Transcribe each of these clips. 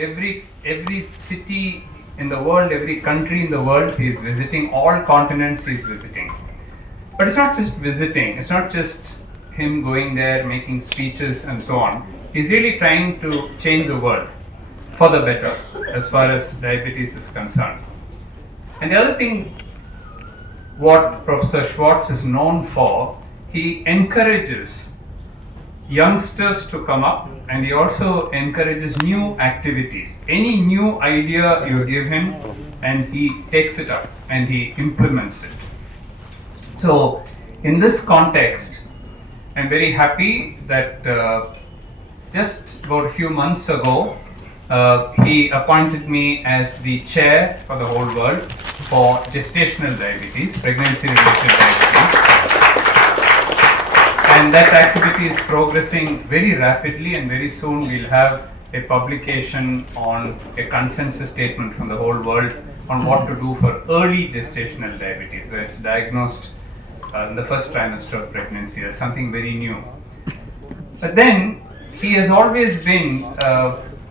every city in the world, every country in the world he is visiting, all continents he is visiting. But it's not just visiting, it's not just him going there, making speeches and so on. He's really trying to change the world for the better as far as diabetes is concerned. And the other thing, what Professor Schwartz is known for, he encourages youngsters to come up, and he also encourages new activities. Any new idea you give him, and he takes it up and he implements it. So in this context, I'm very happy that just about a few months ago, he appointed me as the chair for the whole world for gestational diabetes, pregnancy-related diabetes. And that activity is progressing very rapidly, and very soon we'll have a publication on a consensus statement from the whole world on what to do for early gestational diabetes, where it's diagnosed in the first trimester of pregnancy. That's something very new. But then he has always been,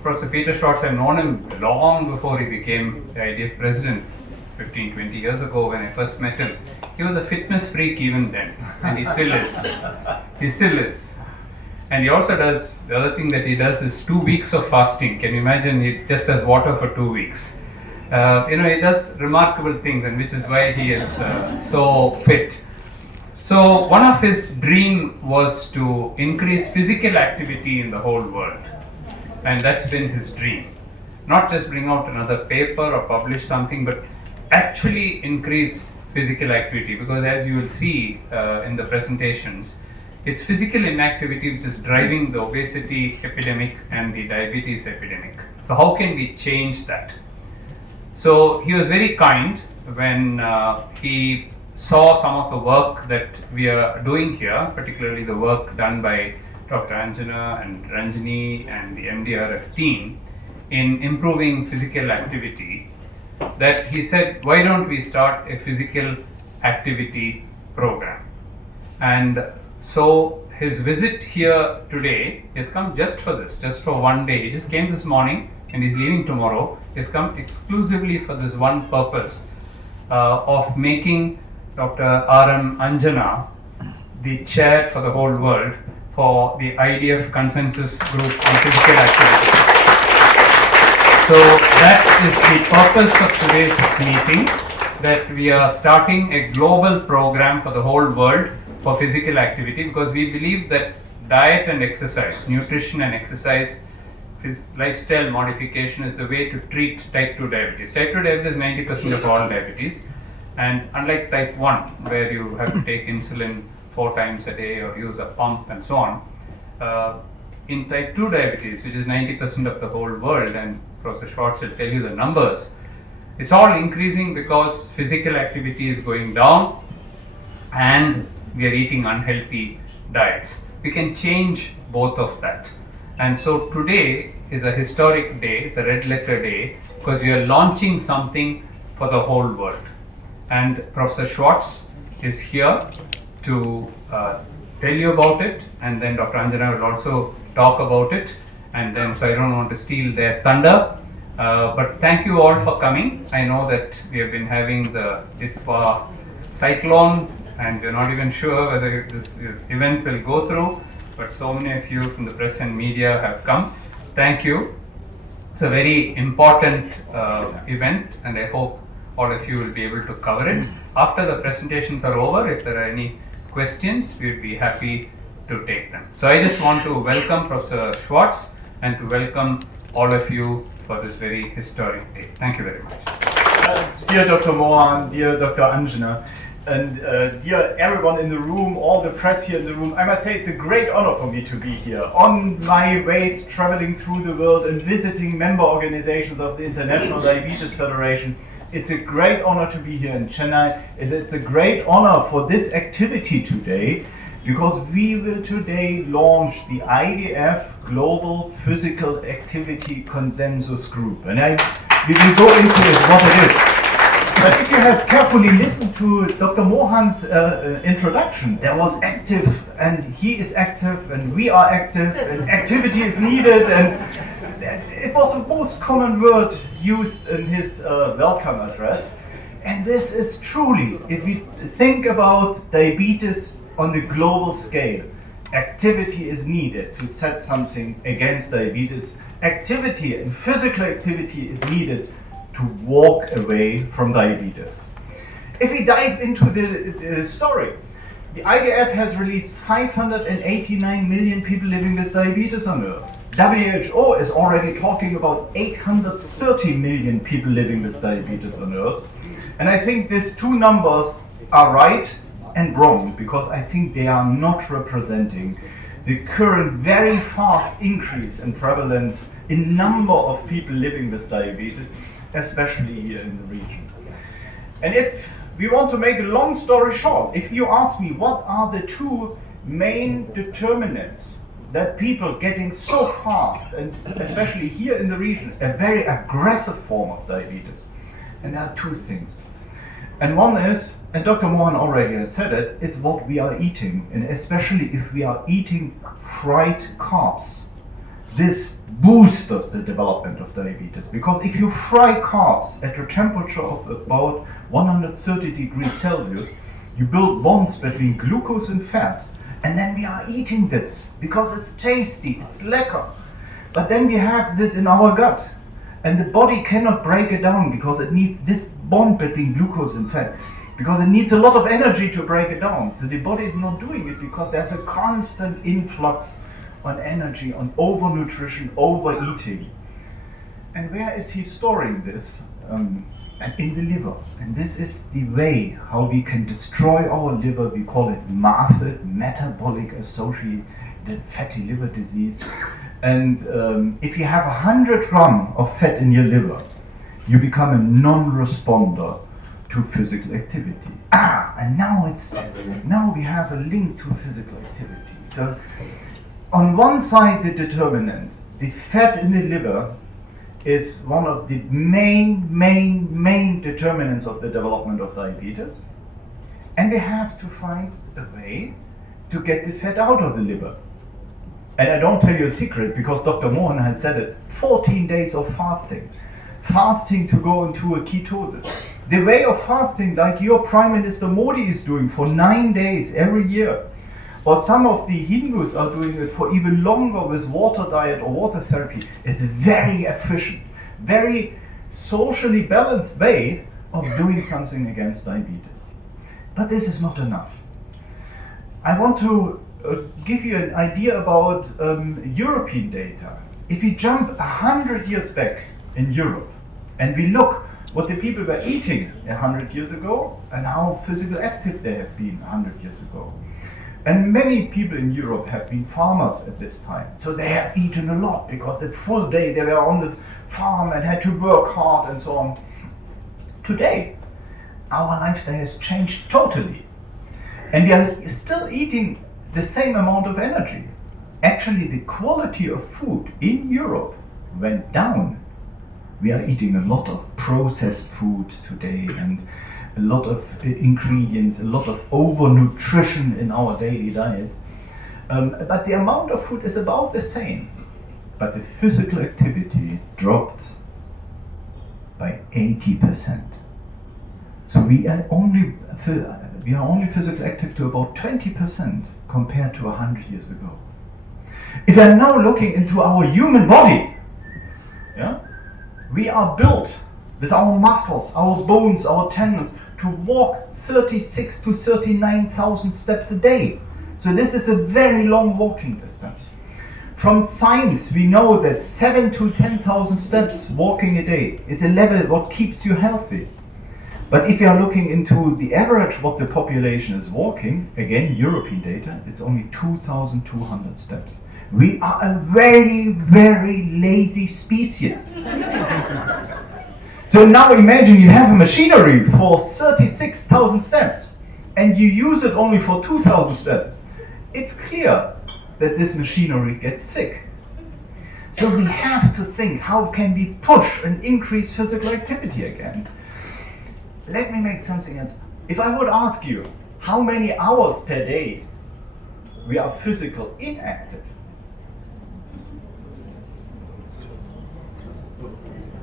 Professor Peter Schwartz, I've known him long before he became the IDF president, 15, 20 years ago when I first met him. He was a fitness freak even then, and he still is. He still is. And he also does, the other thing that he does is 2 weeks of fasting. Can you imagine? He just does water for 2 weeks. He does remarkable things, and which is why he is so fit. So one of his dream was to increase physical activity in the whole world, and that's been his dream. Not just bring out another paper or publish something, but actually increase physical activity, because as you will see in the presentations, it's physical inactivity which is driving the obesity epidemic and the diabetes epidemic. So how can we change that? So he was very kind when he saw some of the work that we are doing here, particularly the work done by Dr. Anjana and Ranjani and the MDRF team in improving physical activity, that he said, why don't we start a physical activity program? And so his visit here today has come just for this, just for one day. He just came this morning and he's leaving tomorrow. He's come exclusively for this one purpose of making Dr. R.M. Anjana the chair for the whole world for the IDF consensus group on physical activity. So that is the purpose of today's meeting, that we are starting a global program for the whole world for physical activity, because we believe that diet and exercise, nutrition and exercise, lifestyle modification is the way to treat type 2 diabetes. Type 2 diabetes is 90% of all diabetes, and unlike type 1 where you have to take insulin 4 times a day or use a pump and so on, in type 2 diabetes, which is 90% of the whole world, and Professor Schwartz will tell you the numbers, it's all increasing because physical activity is going down and we are eating unhealthy diets. We can change both of that. And so today is a historic day, it's a red letter day, because we are launching something for the whole world. And Professor Schwartz is here to tell you about it, and then Dr. Anjana will also talk about it, and then so I don't want to steal their thunder, but thank you all for coming. I know that we have been having the Ditwa cyclone, and we're not even sure whether this event will go through, but so many of you from the press and media have come. Thank you. It's a very important event, and I hope all of you will be able to cover it. After the presentations are over, if there are any questions, we'd be happy to take them. So I just want to welcome Professor Schwartz and to welcome all of you for this very historic day. Thank you very much. Dear Dr. Mohan, dear Dr. Anjana, and dear everyone in the room, all the press here in the room, I must say it's a great honor for me to be here. On my way traveling through the world and visiting member organizations of the International Diabetes Federation, it's a great honor to be here in Chennai. It's a great honor for this activity today, because we will today launch the IDF Global Physical Activity Consensus Group. And we will go into it, what it is. But if you have carefully listened to Dr. Mohan's introduction, there was active, and he is active, and we are active, and activity is needed, and It was the most common word used in his welcome address. And this is truly, if we think about diabetes on the global scale, activity is needed to set something against diabetes. Activity and physical activity is needed to walk away from diabetes. If we dive into the story, the IDF has released 589 million people living with diabetes on Earth. WHO is already talking about 830 million people living with diabetes on Earth. And I think these two numbers are right and wrong, because I think they are not representing the current very fast increase in prevalence in number of people living with diabetes, especially here in the region. And if we want to make a long story short, if you ask me what are the two main determinants that people getting so fast, and especially here in the region, a very aggressive form of diabetes, and there are two things. And one is, and Dr. Mohan already has said it, it's what we are eating, and especially if we are eating fried carbs. This boosts the development of diabetes, because if you fry carbs at a temperature of about 130 degrees Celsius, you build bonds between glucose and fat, and then we are eating this because it's tasty, it's lekker. But then we have this in our gut, and the body cannot break it down because it needs this bond between glucose and fat, because it needs a lot of energy to break it down. So the body is not doing it because there's a constant influx on energy, on overnutrition, overeating. And where is he storing this? And in the liver. And this is the way how we can destroy our liver. We call it MAFID, metabolic associated fatty liver disease. And if you have 100 grams of fat in your liver, you become a non-responder to physical activity. And now we have a link to physical activity. So on one side, the determinant, the fat in the liver, is one of the main determinants of the development of diabetes. And we have to find a way to get the fat out of the liver. And I don't tell you a secret, because Dr. Mohan has said it, 14 days of fasting. Fasting to go into a ketosis. The way of fasting, like your Prime Minister Modi is doing for 9 days every year, or some of the Hindus are doing it for even longer with water diet or water therapy, is a very efficient, very socially balanced way of doing something against diabetes. But this is not enough. I want to give you an idea about European data. If we jump 100 years back in Europe and we look what the people were eating 100 years ago and how physically active they have been 100 years ago. And many people in Europe have been farmers at this time. So they have eaten a lot because the full day they were on the farm and had to work hard and so on. Today, our lifestyle has changed totally. And we are still eating the same amount of energy. Actually, the quality of food in Europe went down. We are eating a lot of processed food today, and a lot of ingredients, a lot of overnutrition in our daily diet. But the amount of food is about the same. But the physical activity dropped by 80%. So we are only physically active to about 20% compared to 100 years ago. If I'm now looking into our human body, we are built with our muscles, our bones, our tendons to walk 36 to 39,000 steps a day. So this is a very long walking distance. From science, we know that 7 to 10,000 steps walking a day is a level what keeps you healthy. But if you are looking into the average what the population is walking, again European data, it's only 2,200 steps. We are a very, very lazy species. So now imagine you have a machinery for 36,000 steps and you use it only for 2,000 steps. It's clear that this machinery gets sick. So we have to think, how can we push and increase physical activity again? Let me make something else. If I would ask you how many hours per day we are physical inactive,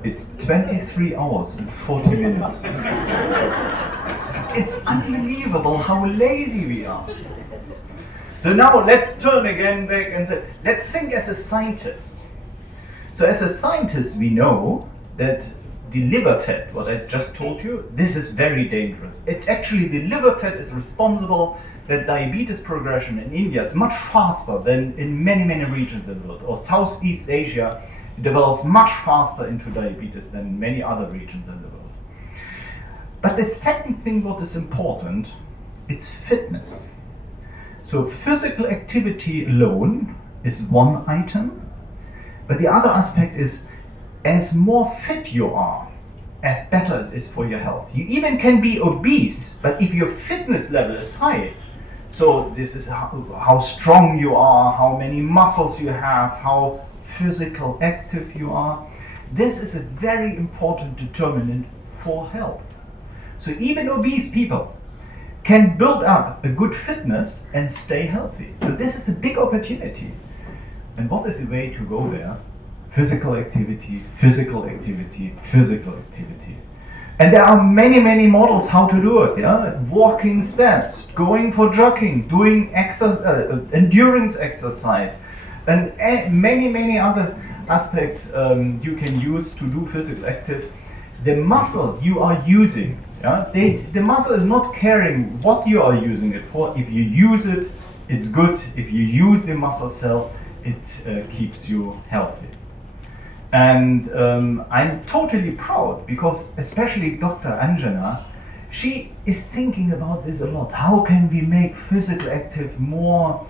It's 23 hours and 40 minutes. It's unbelievable how lazy we are. So now let's turn again back and say, let's think as a scientist. So as a scientist, we know that the liver fat, what I just told you, this is very dangerous. Actually, the liver fat is responsible that diabetes progression in India is much faster than in many, many regions in the world. Or Southeast Asia, it develops much faster into diabetes than many other regions in the world. But the second thing what is important, it's fitness. So physical activity alone is one item, but the other aspect is as more fit you are, as better it is for your health. You even can be obese, but if your fitness level is high, so this is how strong you are, how many muscles you have, how physical active you are, this is a very important determinant for health. So even obese people can build up a good fitness and stay healthy. So this is a big opportunity. And what is the way to go there? Physical activity, physical activity, physical activity. And there are many, many models how to do it. Yeah? Walking steps, going for jogging, doing endurance exercise, and many, many other aspects you can use to do physical active. The muscle you are using, yeah? The muscle is not caring what you are using it for. If you use it, it's good. If you use the muscle cell, it keeps you healthy. And I'm totally proud because especially Dr. Anjana, she is thinking about this a lot. How can we make physical active more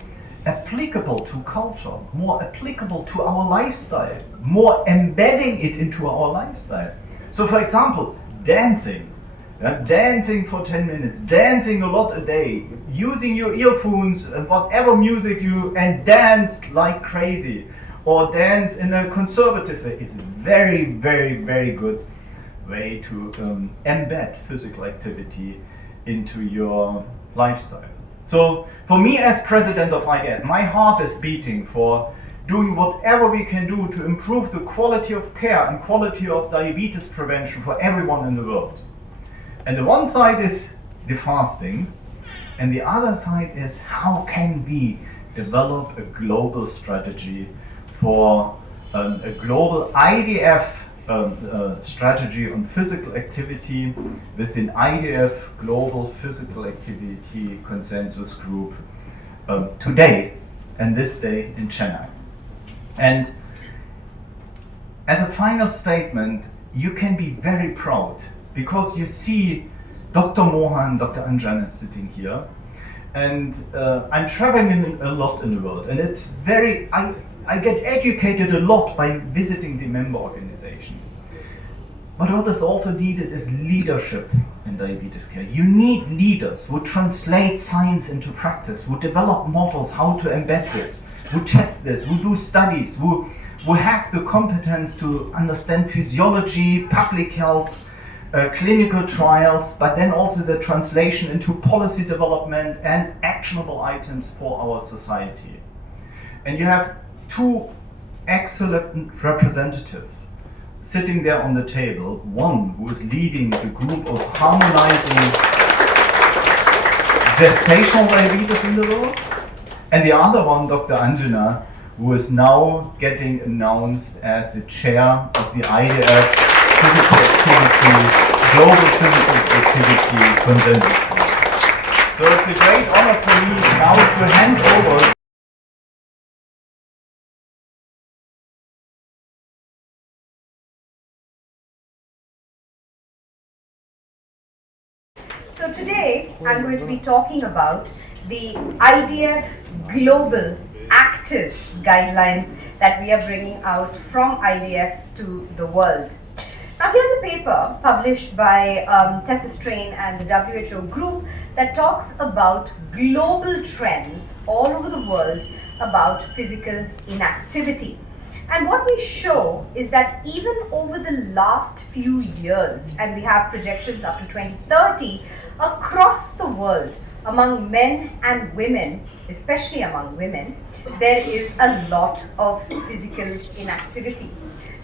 applicable to culture, more applicable to our lifestyle, more embedding it into our lifestyle? So for example, dancing. Dancing for 10 minutes, dancing a lot a day, using your earphones and whatever music and dance like crazy, or dance in a conservative way is a very, very, very good way to embed physical activity into your lifestyle. So for me as president of IDF, my heart is beating for doing whatever we can do to improve the quality of care and quality of diabetes prevention for everyone in the world. And the one side is the fasting, and the other side is how can we develop a global strategy for a global IDF strategy on physical activity within IDF Global Physical Activity Consensus Group today and this day in Chennai. And as a final statement, you can be very proud because you see Dr. Mohan, Dr. Anjana sitting here, and I'm traveling a lot in the world, and it's very, I get educated a lot by visiting the member organization. But what is also needed is leadership in diabetes care. You need leaders who translate science into practice, who develop models, how to embed this, who test this, who do studies, who have the competence to understand physiology, public health, clinical trials, but then also the translation into policy development and actionable items for our society. And you have two excellent representatives sitting there on the table. One who is leading the group of harmonizing gestational diabetes in the world, and the other one, Dr. Anjana, who is now getting announced as the chair of the IDF Physical Activity, Global Physical Activity Consensus Group. So it's a great honor for me now to hand over. So today I'm going to be talking about the IDF Global Active Guidelines that we are bringing out from IDF to the world. Now here's a paper published by Tessa Strain and the WHO group that talks about global trends all over the world about physical inactivity. And what we show is that even over the last few years, and we have projections up to 2030, across the world, among men and women, especially among women, there is a lot of physical inactivity.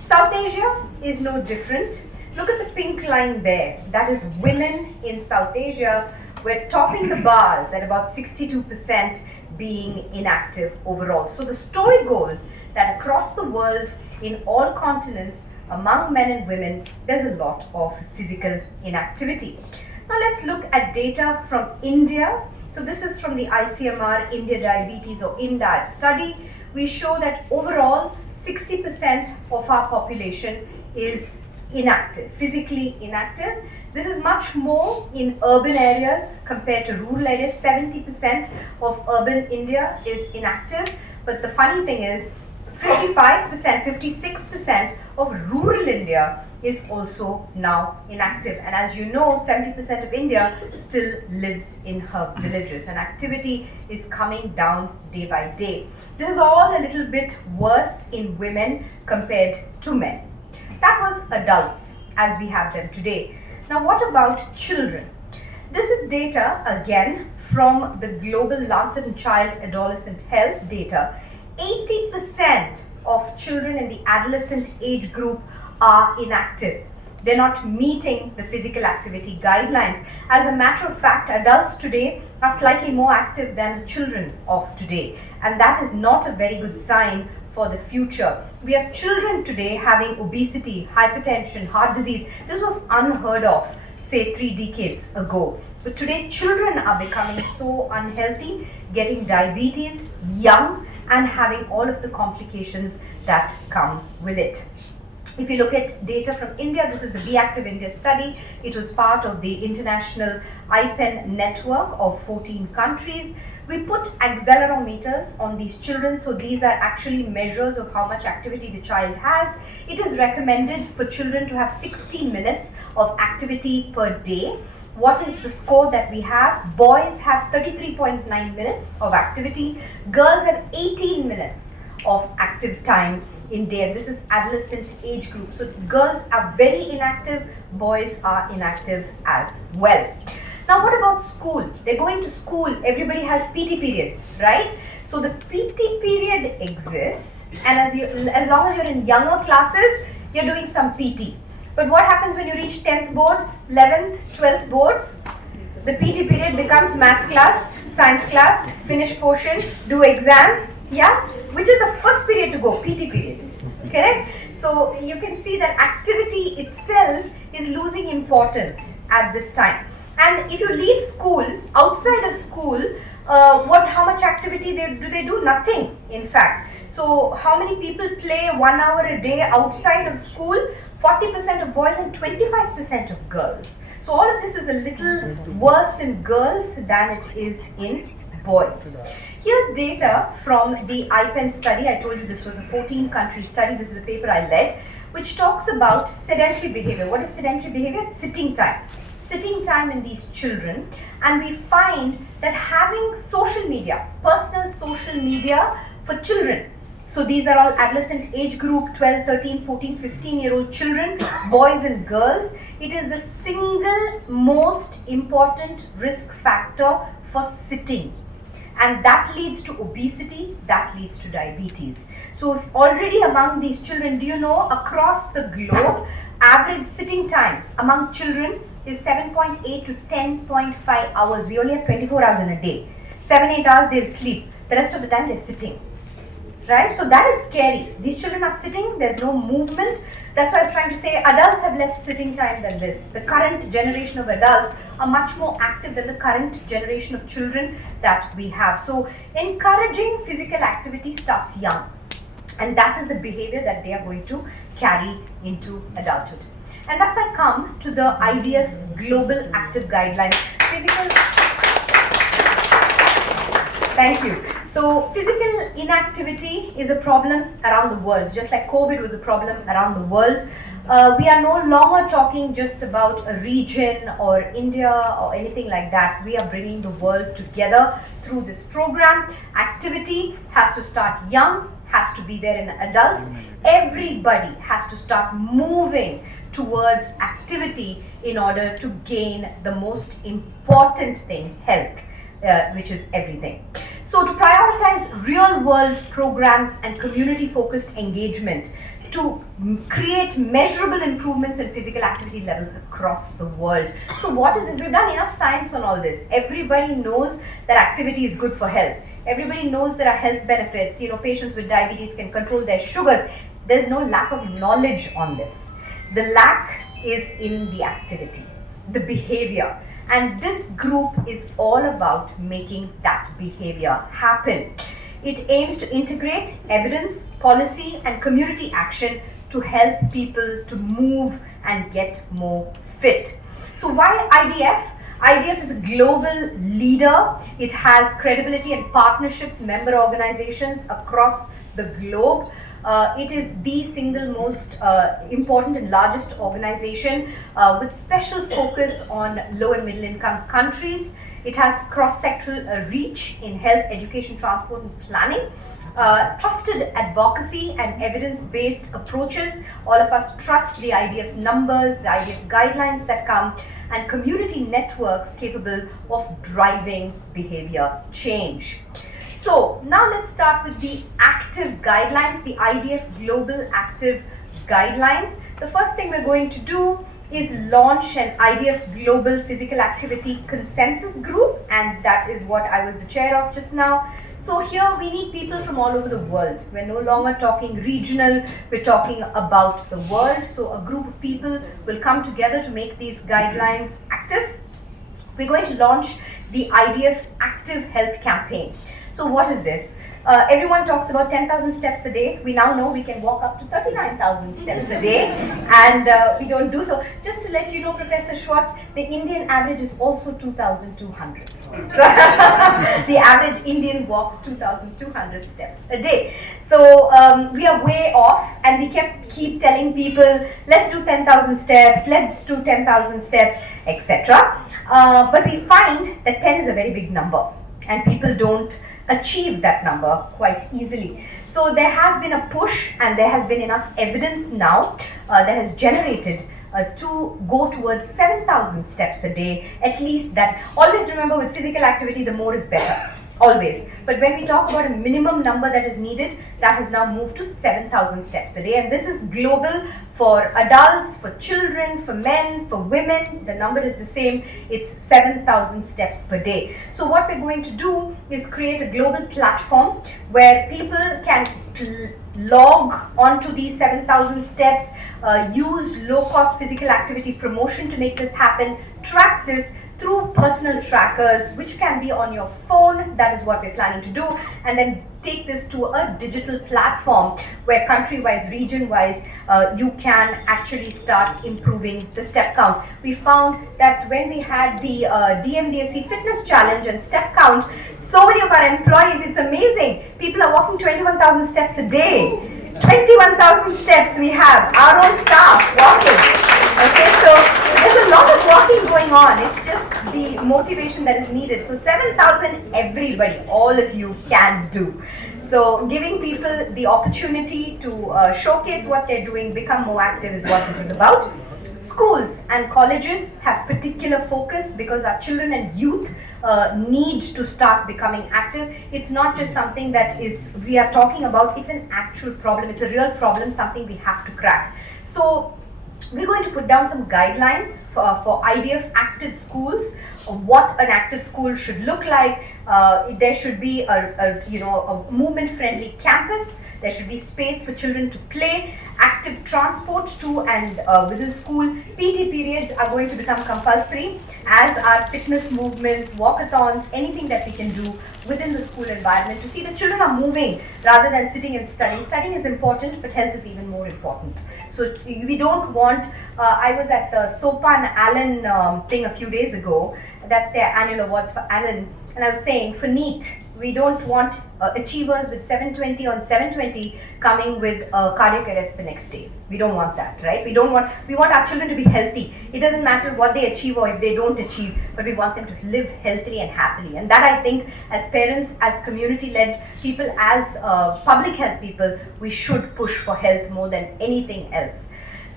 South Asia is no different. Look at the pink line there. That is women in South Asia. We're topping the bars at about 62% being inactive overall. So the story goes that across the world, in all continents, among men and women, there's a lot of physical inactivity. Now let's look at data from India. So this is from the ICMR India Diabetes or INDIAB study. We show that overall 60% of our population is inactive, physically inactive. This is much more in urban areas compared to rural areas. 70% of urban India is inactive. But the funny thing is 55%, 56% of rural India is also now inactive. And as you know, 70% of India still lives in her villages, and activity is coming down day by day. This is all a little bit worse in women compared to men. That was adults as we have them today. Now what about children? This is data again from the Global Lancet and Child Adolescent Health data. 80% of children in the adolescent age group are inactive. They're not meeting the physical activity guidelines. As a matter of fact, adults today are slightly more active than the children of today, and that is not a very good sign for the future. We have children today having obesity, hypertension, heart disease. This was unheard of, say 3 decades ago. But today children are becoming so unhealthy, getting diabetes young and having all of the complications that come with it. If you look at data from India, this is the Be Active India study. It was part of the international IPEN network of 14 countries. We put accelerometers on these children, so these are actually measures of how much activity the child has. It is recommended for children to have 60 minutes of activity per day. What is the score that we have? Boys have 33.9 minutes of activity. Girls have 18 minutes of active time in there. This is adolescent age group. So girls are very inactive, boys are inactive as well. Now what about school? They're going to school, everybody has PT periods, right? So the PT period exists, and as long as you're in younger classes, you're doing some PT. But what happens when you reach 10th boards, 11th, 12th boards? The PT period becomes maths class, science class, finish portion, do exam, yeah? Which is the first period to go, PT period, correct? So you can see that activity itself is losing importance at this time. And if you leave school, outside of school, how much activity do they do? Nothing, in fact. So how many people play 1 hour a day outside of school? 40% of boys and 25% of girls. So all of this is a little worse in girls than it is in boys. Here's data from the IPEN study. I told you this was a 14-country study. This is a paper I led, which talks about sedentary behavior. What is sedentary behavior? It's sitting time. Sitting time in these children, and we find that having social media, personal social media for children. So these are all adolescent age group, 12, 13, 14, 15-year-old children, boys and girls. It is the single most important risk factor for sitting. And that leads to obesity, that leads to diabetes. So if already among these children, do you know across the globe, average sitting time among children is 7.8 to 10.5 hours. We only have 24 hours in a day. 7-8 hours they'll sleep. The rest of the time they're sitting. Right? So that is scary. These children are sitting, there's no movement. That's why I was trying to say adults have less sitting time than this. The current generation of adults are much more active than the current generation of children that we have. So encouraging physical activity starts young. And that is the behavior that they are going to carry into adulthood. And thus I come to the IDF Global Active Guidelines. Thank you. So physical inactivity is a problem around the world, just like COVID was a problem around the world. We are no longer talking just about a region or India or anything like that. We are bringing the world together through this program. Activity has to start young, has to be there in adults. Everybody has to start moving towards activity in order to gain the most important thing, health, which is everything. So So to prioritize real world programs and community focused engagement, to create measurable improvements in physical activity levels across the world. So what is this? We've done enough science on all this. Everybody knows that activity is good for health. Everybody knows there are health benefits. Patients with diabetes can control their sugars. There's no lack of knowledge on this. The lack is in the activity, the behavior. And this group is all about making that behavior happen. It aims to integrate evidence, policy, and community action to help people to move and get more fit. So why IDF? IDF is a global leader. It has credibility and partnerships, member organizations across the globe. It is the single most important and largest organization with special focus on low and middle income countries. It has cross-sectoral reach in health, education, transport and planning. Trusted advocacy and evidence-based approaches. All of us trust the IDF numbers, the IDF guidelines that come, and community networks capable of driving behavior change. So now let's start with the active guidelines, the IDF Global Active Guidelines. The first thing we're going to do is launch an IDF Global Physical Activity Consensus Group, and that is what I was the chair of just now. So here we need people from all over the world. We're no longer talking regional, we're talking about the world. So a group of people will come together to make these guidelines active. We're going to launch the IDF Active Health Campaign. So what is this? Everyone talks about 10,000 steps a day. We now know we can walk up to 39,000 steps a day, and we don't do so. Just to let you know, Professor Schwartz, the Indian average is also 2,200. The average Indian walks 2,200 steps a day. So we are way off, and we keep telling people, let's do 10,000 steps, let's do 10,000 steps, etc. But we find that 10 is a very big number, and people don't achieve that number quite easily. So there has been a push, and there has been enough evidence now that has generated to go towards 7,000 steps a day, at least that. Always remember, with physical activity, the more is better. Always. But when we talk about a minimum number that is needed, that has now moved to 7,000 steps a day. And this is global for adults, for children, for men, for women. The number is the same. It's 7,000 steps per day. So what we're going to do is create a global platform where people can log onto these 7,000 steps, use low-cost physical activity promotion to make this happen, track this through personal trackers, which can be on your phone. That is what we're planning to do, and then take this to a digital platform where country-wise, region-wise, you can actually start improving the step count. We found that when we had the DMDSC Fitness Challenge and step count, so many of our employees, it's amazing. People are walking 21,000 steps a day. 21,000 steps we have, our own staff walking. Okay, so there's a lot of walking going on. It's just the motivation that is needed. So 7,000, everybody, all of you can do. So giving people the opportunity to showcase what they're doing, become more active, is what this is about. Schools and colleges have particular focus because our children and youth need to start becoming active. It's not just something that we are talking about, it's an actual problem, it's a real problem, something we have to crack. So we're going to put down some guidelines for IDF active schools, what an active school should look like. There should be a movement-friendly campus. There should be space for children to play, active transport to and within school. PT periods are going to become compulsory, as are fitness movements, walkathons, anything that we can do within the school environment to see the children are moving rather than sitting and studying. Studying is important, but health is even more important. So we don't want, I was at the Sopa and Allen thing a few days ago. That's their annual awards for Allen. And I was saying, for NEET, we don't want achievers with 720 on 720 coming with cardiac arrest the next day. We don't want that, right? We want our children to be healthy. It doesn't matter what they achieve or if they don't achieve, but we want them to live healthily and happily. And that, I think, as parents, as community-led people, as public health people, we should push for health more than anything else.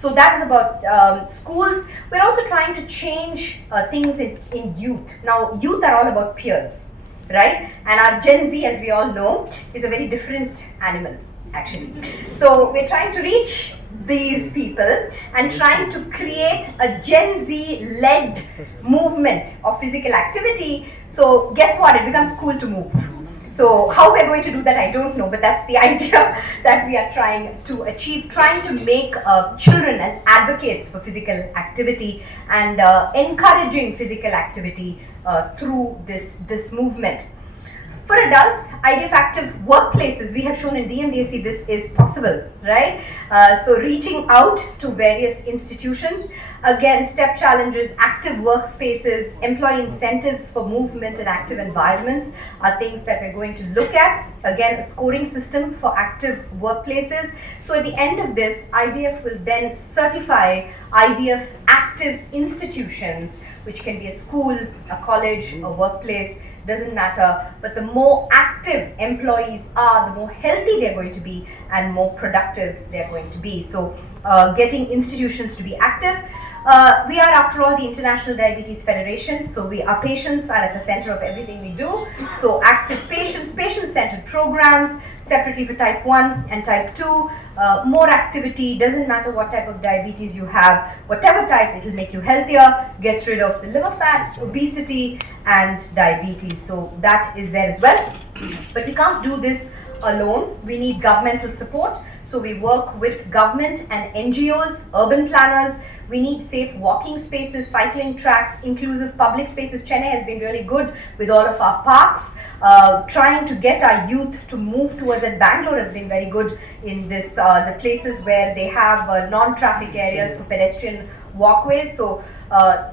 So that is about schools. We're also trying to change things in youth. Now, youth are all about peers. right? And our Gen Z, as we all know, is a very different animal, actually. So we're trying to reach these people and trying to create a Gen Z led movement of physical activity. So guess what? It becomes cool to move. So how we're going to do that, I don't know, but that's the idea that we are trying to achieve, trying to make children as advocates for physical activity and encouraging physical activity through this movement. For adults, IDF active workplaces, we have shown in DMDSC this is possible, right? So reaching out to various institutions, again, step challenges, active workspaces, employee incentives for movement and active environments are things that we're going to look at. Again, a scoring system for active workplaces. So at the end of this, IDF will then certify IDF active institutions, which can be a school, a college, a workplace, doesn't matter, but the more active employees are, the more healthy they're going to be and more productive they're going to be. So getting institutions to be active. We are, after all, the International Diabetes Federation, so our patients are at the center of everything we do. So active patients, patient-centered programs, separately for type 1 and type 2, more activity, doesn't matter what type of diabetes you have, whatever type, it will make you healthier, gets rid of the liver fat, obesity and diabetes. So that is there as well. But we can't do this alone, we need governmental support. So we work with government and NGOs, urban planners. We need safe walking spaces, cycling tracks, inclusive public spaces. Chennai has been really good with all of our parks. Trying to get our youth to move towards it. Bangalore has been very good in this, the places where they have non-traffic areas for pedestrian walkways. So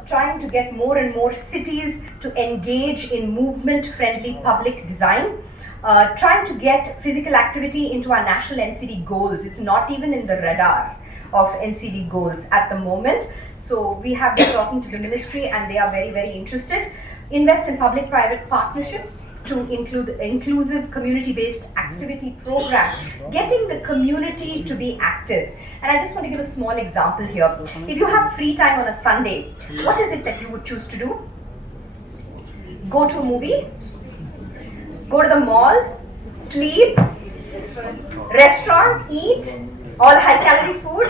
trying to get more and more cities to engage in movement-friendly public design. Trying to get physical activity into our national NCD goals. It's not even in the radar of NCD goals at the moment. So we have been talking to the ministry and they are very, very interested. Invest in public-private partnerships to include inclusive community-based activity program, getting the community to be active. And I just want to give a small example here. If you have free time on a Sunday, what is it that you would choose to do? Go to a movie? Go to the mall, sleep, restaurant, eat, all high calorie food.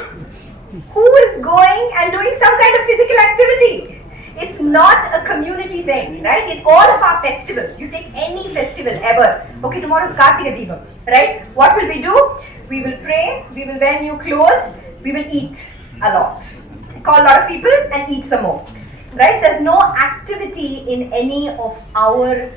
Who is going and doing some kind of physical activity? It's not a community thing, right? In all of our festivals, you take any festival ever. Okay, tomorrow is Kartika Deepam, right? What will we do? We will pray, we will wear new clothes, we will eat a lot. Call a lot of people and eat some more, right? There's no activity in any of our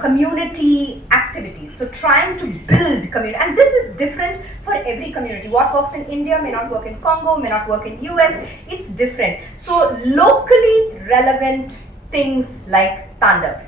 community activities. So trying to build community, and this is different for every community. What works in India may not work in Congo, may not work in US. It's different. So locally relevant things like Tandav.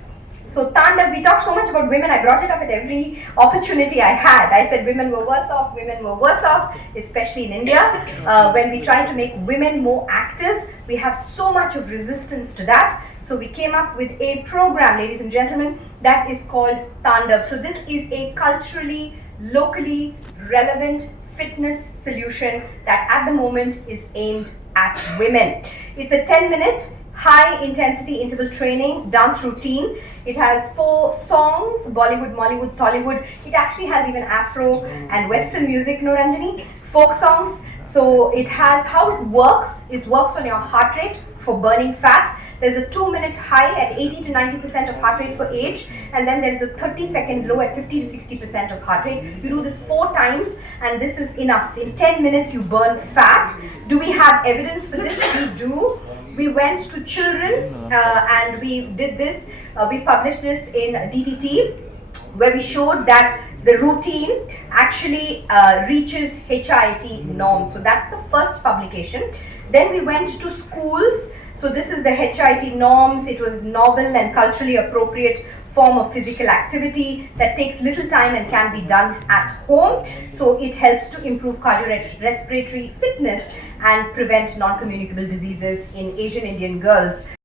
So Tandav, we talked so much about women. I brought it up at every opportunity I had. I said women were worse off, especially in India. When we try to make women more active, we have so much of resistance to that. So we came up with a program, ladies and gentlemen, that is called Tandav. So this is a culturally, locally relevant fitness solution that at the moment is aimed at women. It's a 10-minute high intensity interval training dance routine. It has 4 songs, Bollywood, Mollywood, Tollywood. It actually has even Afro and Western music, no Ranjani, folk songs. So it has, how it works on your heart rate for burning fat. There's a 2-minute high at 80 to 90% of heart rate for age, and then there's a 30-second low at 50 to 60% of heart rate. You do this 4 times and this is enough. In 10 minutes you burn fat. Do we have evidence for this? We do. We went to children and we did this. We published this in DTT, where we showed that the routine actually reaches HIIT norms. So that's the first publication. Then we went to schools. So this is the HIIT norms. It was novel and culturally appropriate form of physical activity that takes little time and can be done at home. So it helps to improve cardiorespiratory fitness and prevent non-communicable diseases in Asian Indian girls.